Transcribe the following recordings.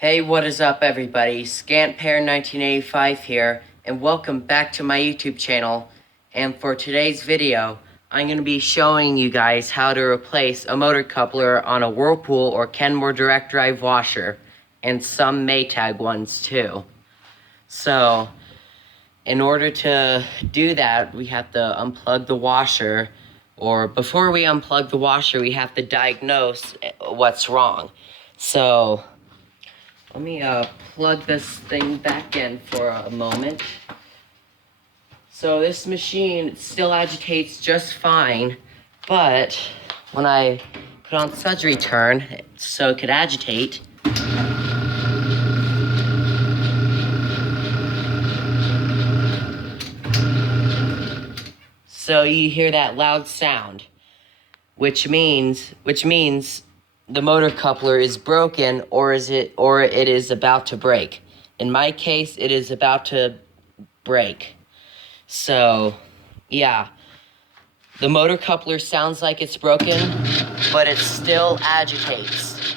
Hey, what is up everybody? ScantPair1985 here, and welcome back to my YouTube channel. And for today's video, I'm going to be showing you guys how to replace a motor coupler on a Whirlpool or Kenmore direct drive washer, and some Maytag ones too. So, in order to do that, we have to unplug the washer, or before we unplug the washer, we have to diagnose what's wrong. So, let me plug this thing back in for a moment. So this machine still agitates just fine, but when I put on suds return so it could agitate, so you hear that loud sound, which means the motor coupler is broken, or it is about to break. In my case, it is about to break. So, yeah. The motor coupler sounds like it's broken, but it still agitates,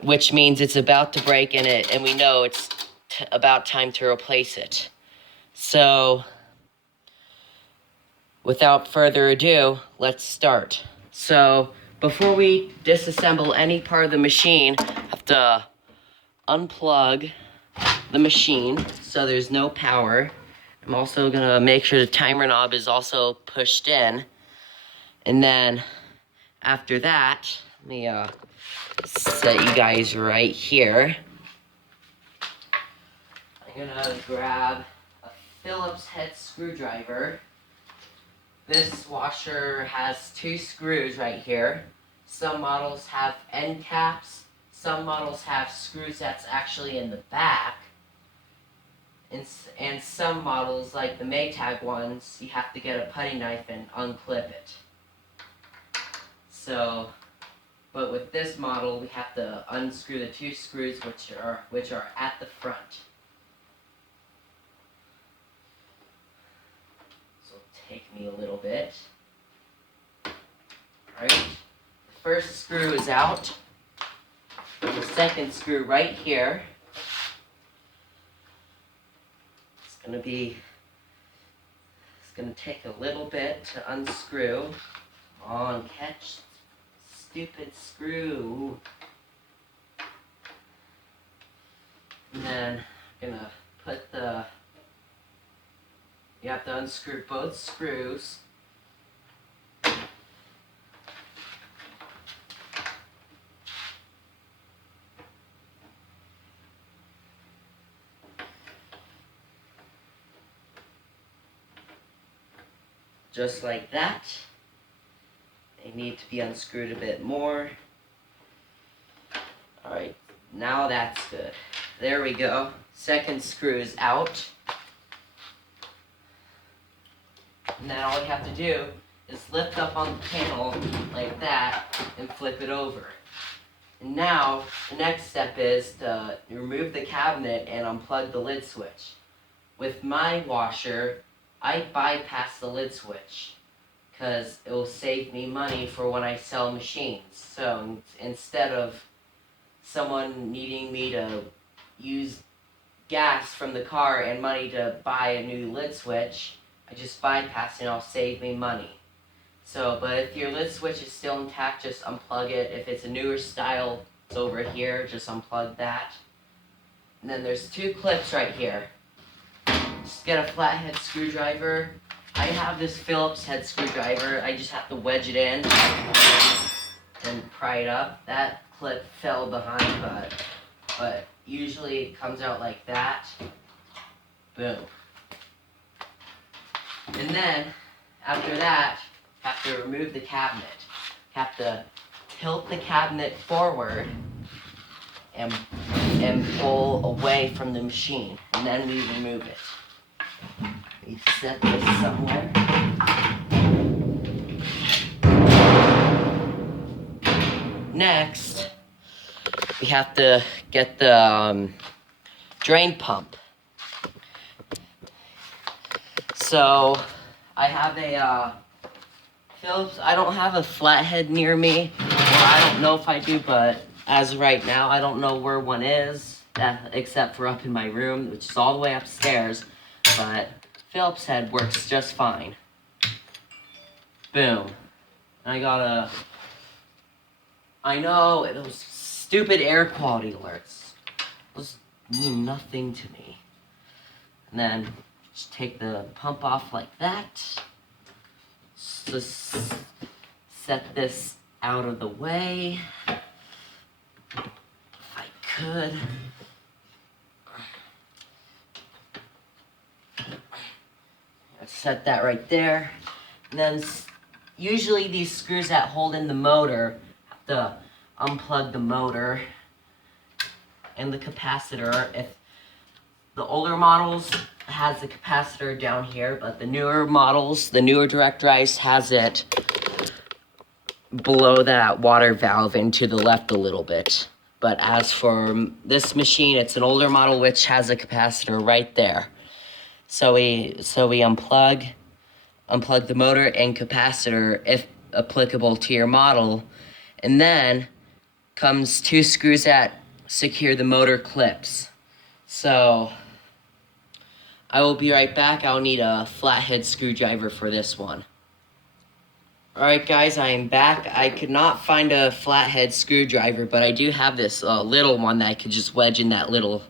which means it's about to break, and we know it's about time to replace it. So, without further ado, let's start. So, before we disassemble any part of the machine, I have to unplug the machine so there's no power. I'm also gonna make sure the timer knob is also pushed in. And then after that, let me set you guys right here. I'm gonna grab a Phillips head screwdriver. This washer has 2 screws right here. Some models have end caps. Some models have screws that's actually in the back. And some models, like the Maytag ones, you have to get a putty knife and unclip it. So, but with this model, we have to unscrew the 2 screws which are at the front. Take me a little bit. Alright, the first screw is out. The second screw right here. It's gonna take a little bit to unscrew. Come on, catch, stupid screw. And then I'm gonna put you have to unscrew both screws. Just like that. They need to be unscrewed a bit more. Alright, now that's good. There we go. Second screw is out. And then all we have to do is lift up on the panel like that and flip it over. And now, the next step is to remove the cabinet and unplug the lid switch. With my washer, I bypass the lid switch because it will save me money for when I sell machines. So instead of someone needing me to use gas from the car and money to buy a new lid switch, I just bypass it and it'll save me money. So, but if your lid switch is still intact, just unplug it. If it's a newer style, it's over here, just unplug that. And then there's 2 clips right here. Just get a flathead screwdriver. I have this Phillips head screwdriver. I just have to wedge it in and pry it up. That clip fell behind, but usually it comes out like that. Boom. And then, after that, you have to remove the cabinet. You have to tilt the cabinet forward and pull away from the machine. And then we remove it. We set this somewhere. Next, we have to get the drain pump. So, I have a Phillips. I don't have a flathead near me, or I don't know if I do, but As of right now, I don't know where one is, except for up in my room, which is all the way upstairs, but Phillips head works just fine. Boom. I know, those stupid air quality alerts. Those mean nothing to me. And then just take the pump off like that. Just set this out of the way. If I could. Set that right there. And then usually these screws that hold in the motor, have to unplug the motor and the capacitor. If the older models has the capacitor down here, but the newer models, the newer direct drives has it below that water valve and to the left a little bit. But as for this machine, it's an older model which has a capacitor right there. So we unplug the motor and capacitor if applicable to your model, and then comes 2 screws that secure the motor clips. So I will be right back. I'll need a flathead screwdriver for this one. Alright guys, I am back. I could not find a flathead screwdriver, but I do have this little one that I could just wedge in that little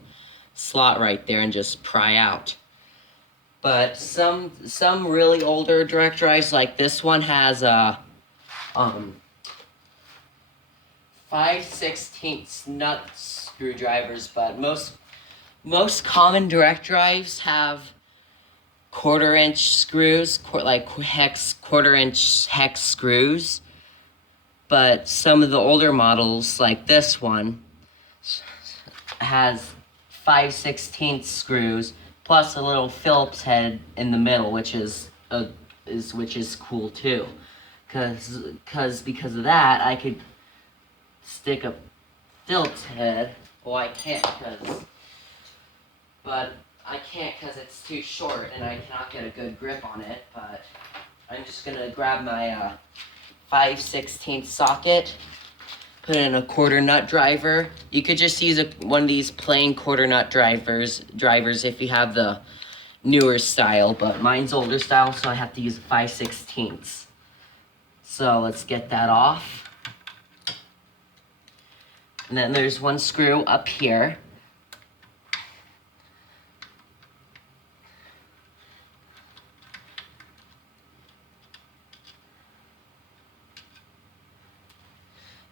slot right there and just pry out. But some really older direct drives like this one has 5/16 nut screwdrivers, but most common direct drives have 1/4-inch screws, like quarter-inch hex screws. But some of the older models, like this one, has 5/16 screws plus a little Phillips head in the middle, which is cool too. Because of that, I could stick a Phillips head. Well, I can't because it's too short and I cannot get a good grip on it. But I'm just gonna grab my 5/16 socket, put in a 1/4 nut driver. You could just use one of these plain 1/4 nut drivers if you have the newer style, but mine's older style, so I have to use a 5/16. So let's get that off. And then there's one screw up here.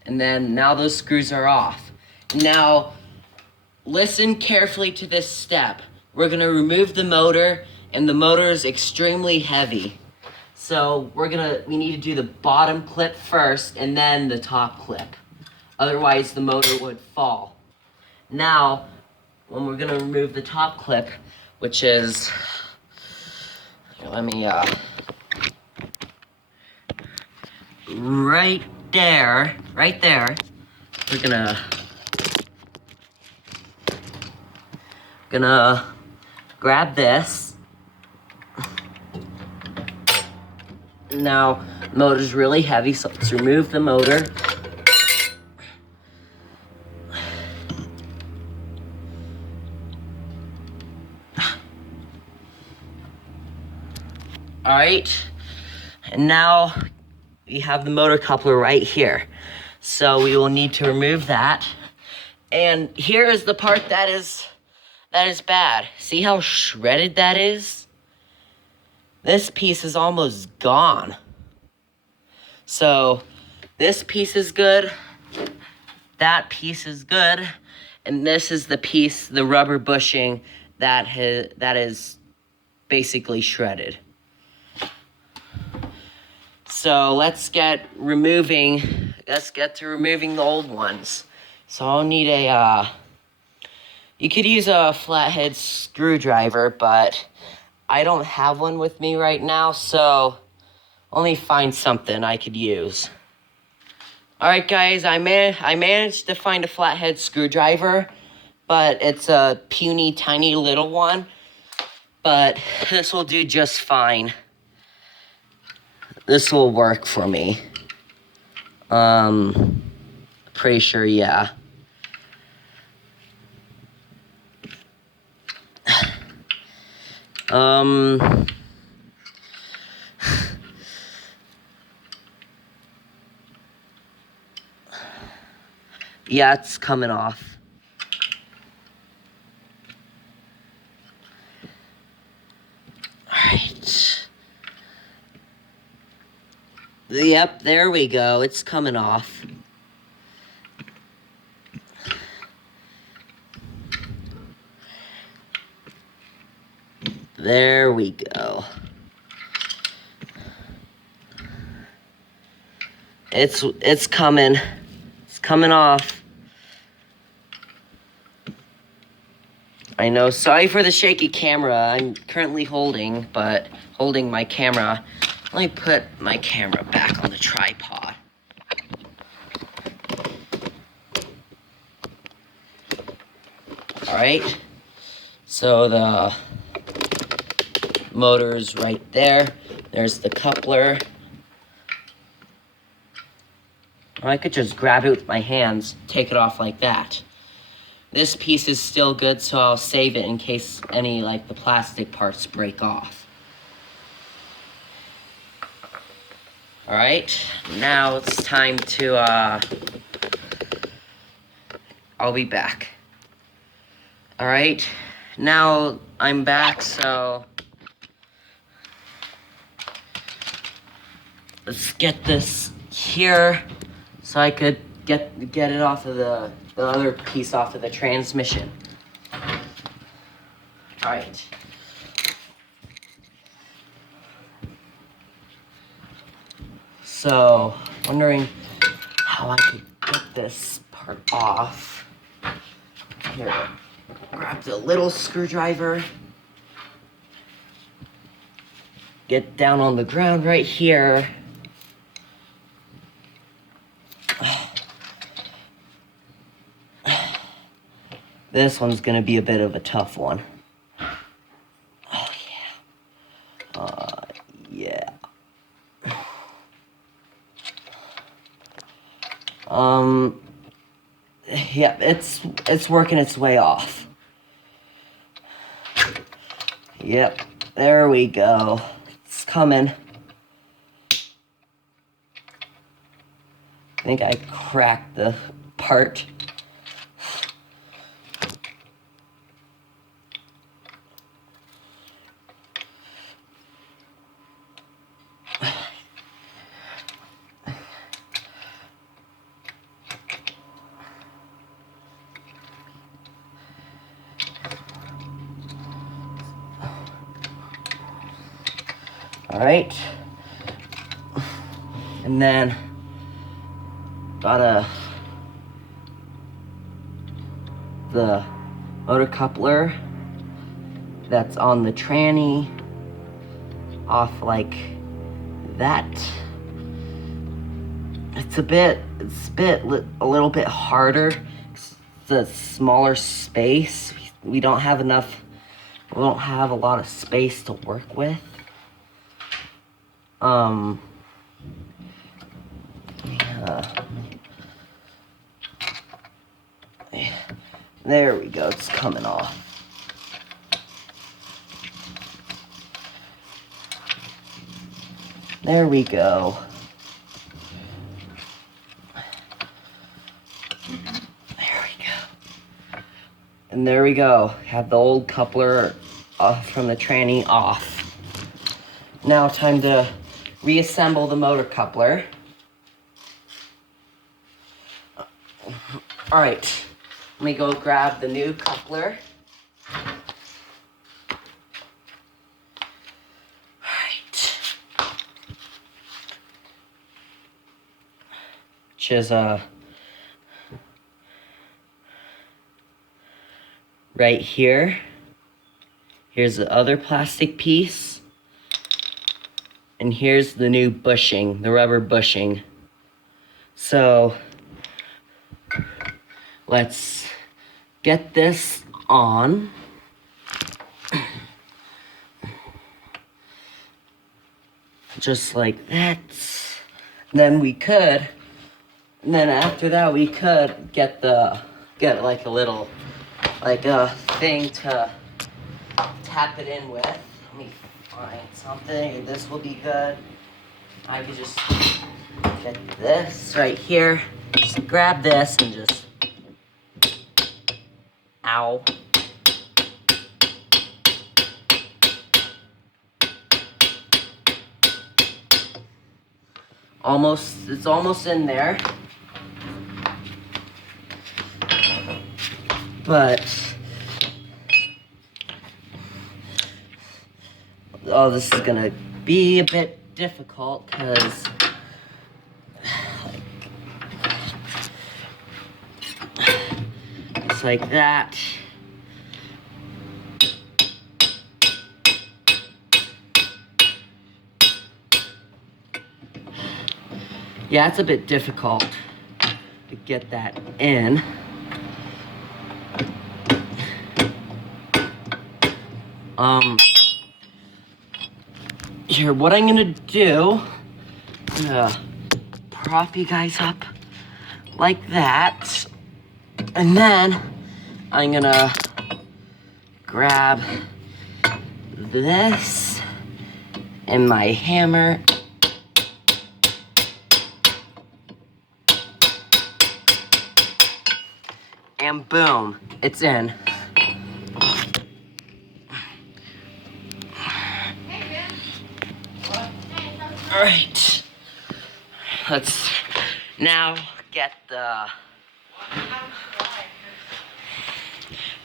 And then now those screws are off. Now, listen carefully to this step. We're gonna remove the motor, and the motor is extremely heavy. So we need to do the bottom clip first and then the top clip. Otherwise the motor would fall. Now, when we're gonna remove the top clip, which is, let me, right there, we're gonna grab this. Now, the motor's really heavy, so let's remove the motor. Alright, and now we have the motor coupler right here. So we will need to remove that. And here is the part that is bad. See how shredded that is? This piece is almost gone. So this piece is good, that piece is good, and this is the piece, the rubber bushing, that is basically shredded. So let's get to removing the old ones. So I'll need you could use a flathead screwdriver, but I don't have one with me right now, so only find something I could use. Alright guys, I managed to find a flathead screwdriver, but it's a puny, tiny little one. But this will do just fine. This will work for me. Pretty sure, yeah. Yeah, it's coming off. Alright. Yep, there we go. It's coming off. There we go. It's coming. It's coming off. I know, sorry for the shaky camera. I'm currently holding my camera. Let me put my camera back on the tripod. Alright. So the motor's right there. There's the coupler. Or I could just grab it with my hands, take it off like that. This piece is still good, so I'll save it in case any, like, the plastic parts break off. Alright, now it's time to, I'll be back. Alright, now I'm back, so let's get this here so I could get it off of the other piece off of the transmission. Alright. So, wondering how I could get this part off. Here, grab the little screwdriver. Get down on the ground right here. This one's gonna be a bit of a tough one. Oh, yeah. Yeah, it's working its way off. Yep, there we go. It's coming. I think I cracked the part. All right, and then got the motor coupler that's on the tranny off like that. It's a little bit harder. It's a smaller space. We don't have a lot of space to work with. There we go, it's coming off. There we go. There we go. And there we go. Have the old coupler from the tranny off. Now time to reassemble the motor coupler. All right, let me go grab the new coupler. Which is right here. Here's the other plastic piece. And here's the new bushing, the rubber bushing. So let's get this on. Just like that. Then we could And then after that, we could get like a little, like a thing to tap it in with. Let me find something, and this will be good. I could just get this right here. Just grab this and just, ow. It's almost in there. But, oh, this is gonna be a bit difficult because, just like that. Yeah, it's a bit difficult to get that in. Here, what I'm gonna do, I'm gonna prop you guys up like that, and then I'm gonna grab this and my hammer. And boom, it's in. All right, let's now get the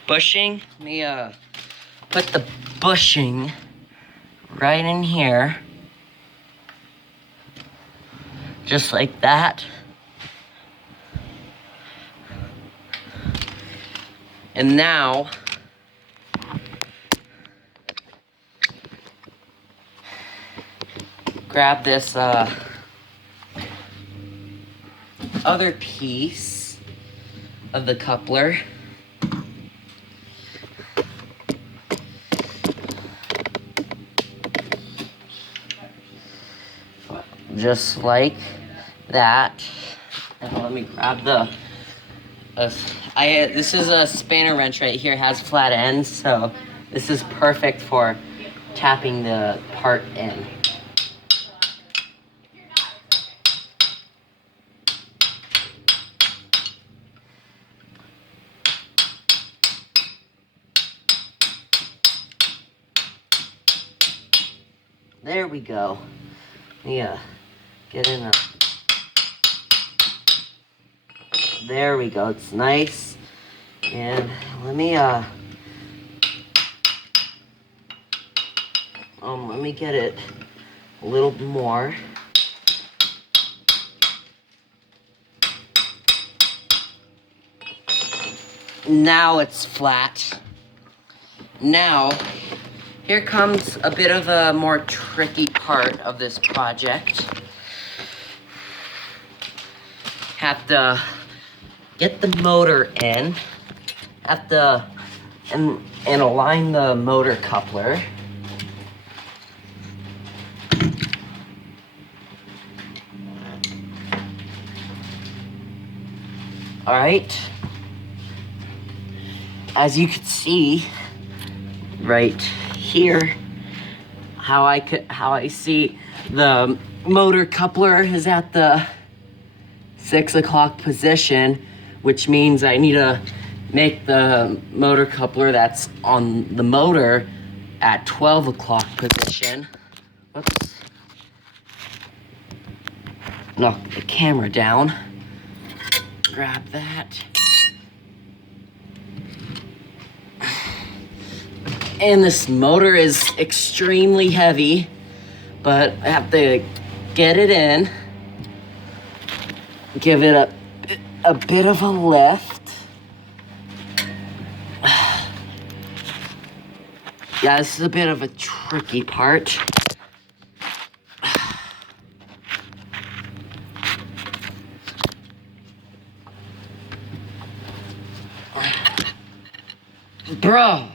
bushing. Let me put the bushing right in here, just like that. And now, grab this other piece of the coupler. Just like that. Now let me grab the this is a spanner wrench right here. It has flat ends, so this is perfect for tapping the part in. There we go. Yeah, get in there. There we go. It's nice. And let me get it a little more. Now it's flat. Now, here comes a bit of a more tricky part of this project. Have to get the motor in. Have to and align the motor coupler. All right. As you can see, right here, how I see the motor coupler is at the 6 o'clock position, which means I need to make the motor coupler that's on the motor at 12 o'clock position. Whoops. Knock the camera down. Grab that. And this motor is extremely heavy, but I have to get it in, give it a bit of a lift. Yeah, this is a bit of a tricky part. Bro.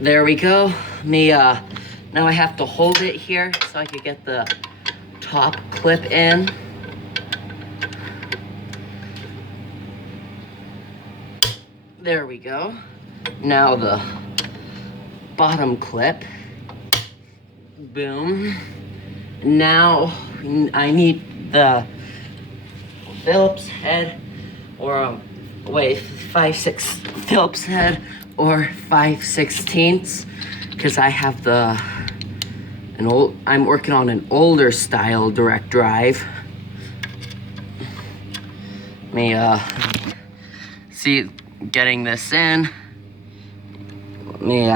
There we go. Now I have to hold it here so I could get the top clip in. There we go. Now the bottom clip. Boom. Now I need the Phillips head, or 5/6 Phillips head, or 5/16, because I have I'm working on an older style direct drive. Let me see, getting this in. Let me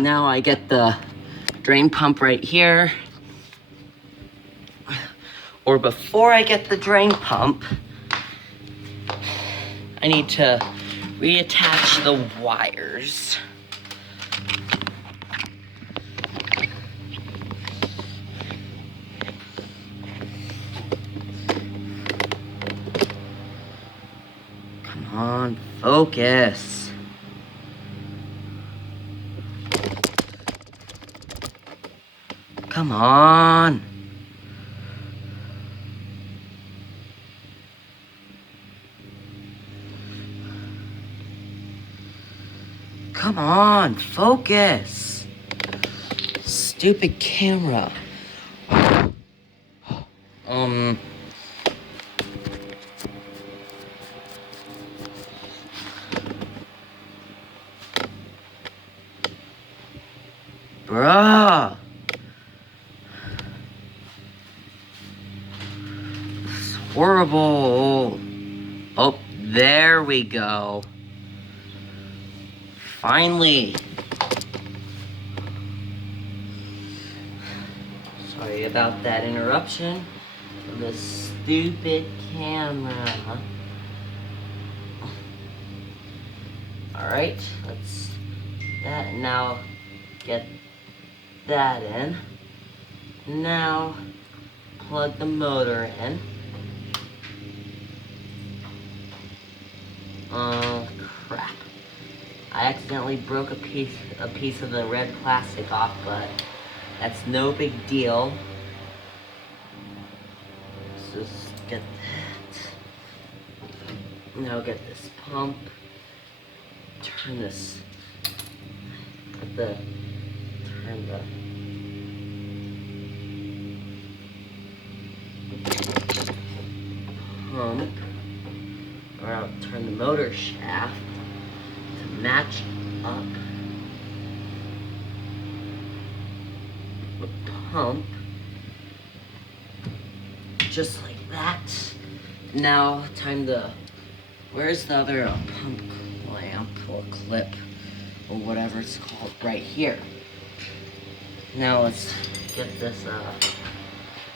now I get the drain pump right here. Or before I get the drain pump, I need to reattach the wires. Come on, focus. Come on. Come on, focus. Stupid camera. Bruh. It's horrible. Oh, there we go. Finally. Sorry about that interruption of this stupid camera. Alright, let's that now get that in. Now plug the motor in. Oh crap. I accidentally broke a piece of the red plastic off, but that's no big deal. Let's just get that. Now get this pump. Turn this. Turn the pump, or I'll turn the motor shaft to match up the pump, just like that. Now time to, where's the other pump clamp or clip or whatever it's called? Right here. Now let's get this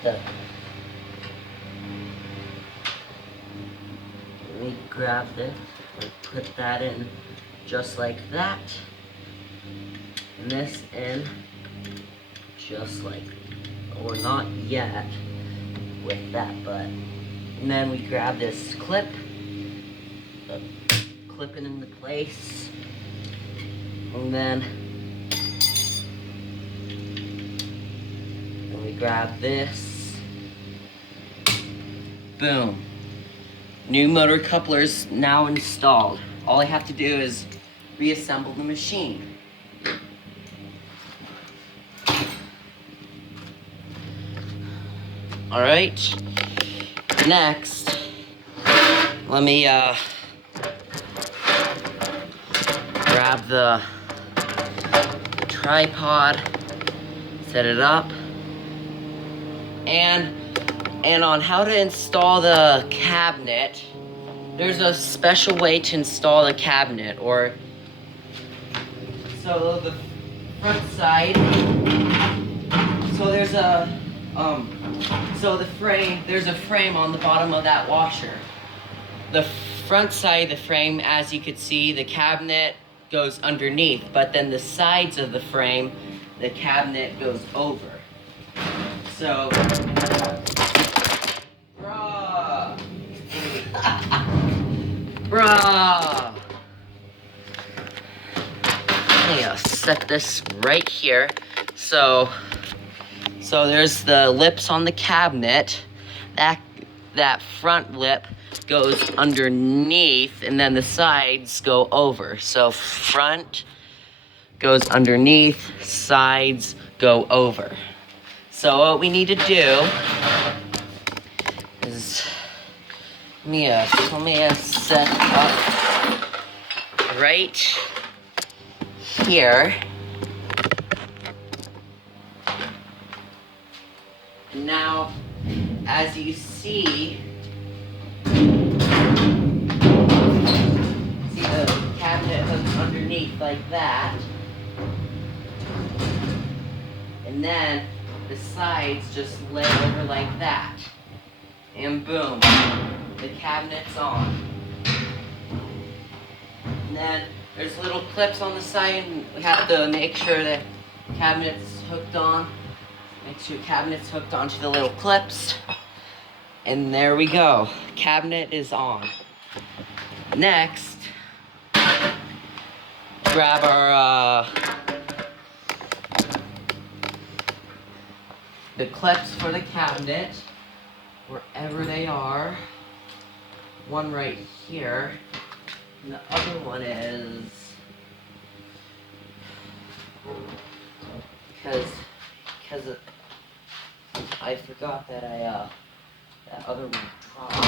let me grab this and put that in just like that, and this in just like, or not yet with that, but, and then we grab this clip, clip it into place, and then we grab this, boom. New motor couplers now installed. All I have to do is reassemble the machine. All right, next, let me grab the tripod, set it up, and on how to install the cabinet, there's a special way to install a cabinet, or so the front side. So there's a there's a frame on the bottom of that washer. The front side of the frame, as you could see, the cabinet goes underneath, but then the sides of the frame, the cabinet goes over. So, bruh. Bruh. I'm gonna set this right here. So there's the lips on the cabinet. That front lip goes underneath, and then the sides go over. So front goes underneath, sides go over. So what we need to do is let me set up right here. And now, as you see the cabinet hooks underneath like that. And then the sides just lay over like that. And boom, the cabinet's on. And then there's little clips on the side, and we have to make sure that the cabinet's hooked on. Make sure the cabinet's hooked onto the little clips. And there we go. Cabinet is on. Next, grab our the clips for the cabinet, wherever they are. One right here, and the other one is because I forgot that that other one dropped.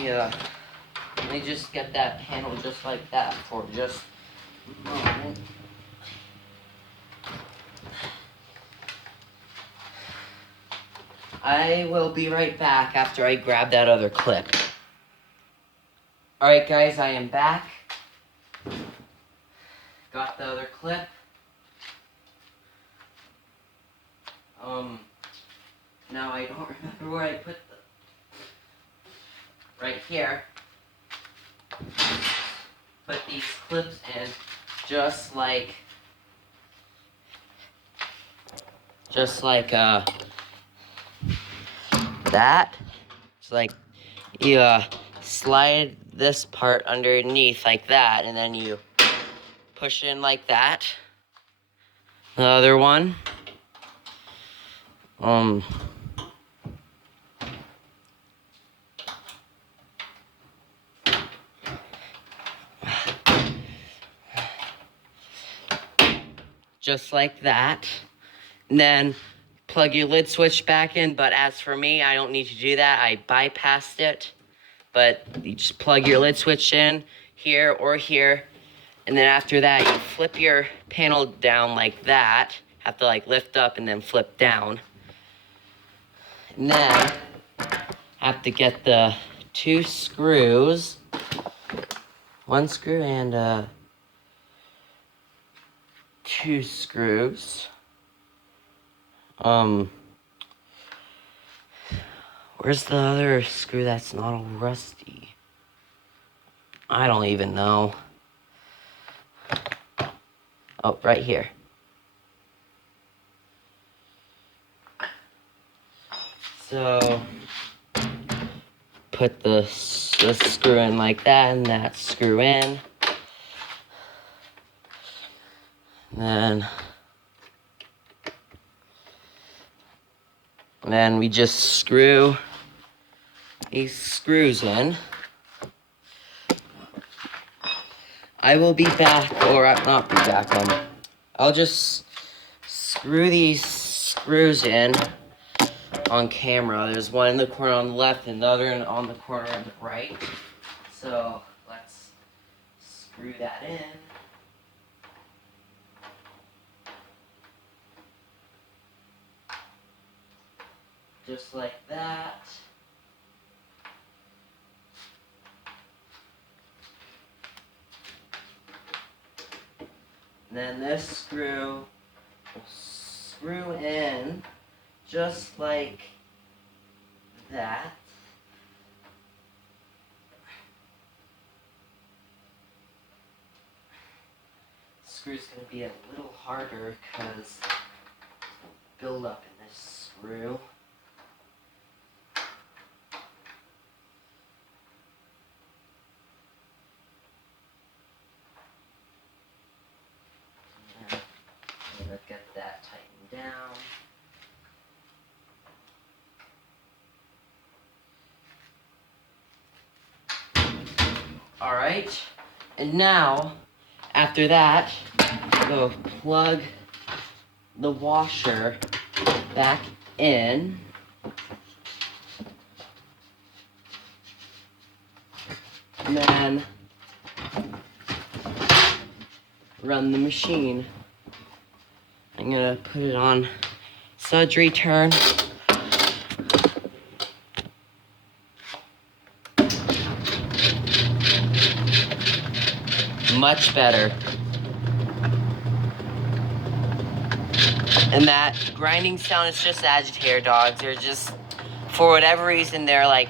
Yeah, let me just get that panel just like that for just a moment. I will be right back after I grab that other clip. Alright guys, I am back. Got the other clip. Now I don't remember where I put the... Right here. Put these clips in just like that. It's like you slide this part underneath like that, and then you push in like that. The other one. Just like that. And then plug your lid switch back in, but as for me, I don't need to do that. I bypassed it. But you just plug your lid switch in here or here. And then after that, you flip your panel down like that. Have to like lift up and then flip down. And then have to get the 2 screws. 1 screw and 2 screws. Where's the other screw that's not all rusty? I don't even know. Oh, right here. So, put the screw in like that, and that screw in. And then we just screw these screws in. I will be back, or not be back, I'll just screw these screws in on camera. There's one in the corner on the left and the other on the corner on the right. So let's screw that in. Just like that. And then this screw will screw in just like that. Screw's going to be a little harder because build up in this screw. And I'm going to get that tightened down. Alright, and now, after that, go plug the washer back in. And then run the machine. I'm gonna put it on suds return. Much better. And that grinding sound is just agitator dogs. They're just, for whatever reason, they're like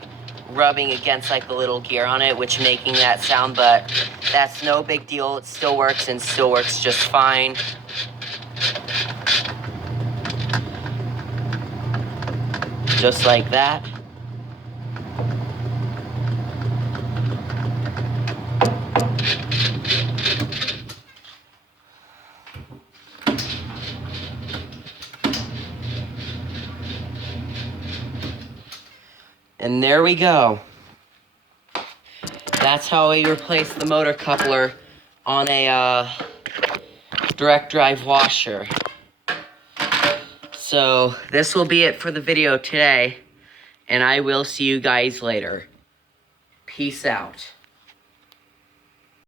rubbing against like the little gear on it, which making that sound, but that's no big deal. It still works and still works just fine. Just like that. And there we go. That's how we replace the motor coupler on a direct drive washer. So this will be it for the video today, and I will see you guys later. Peace out.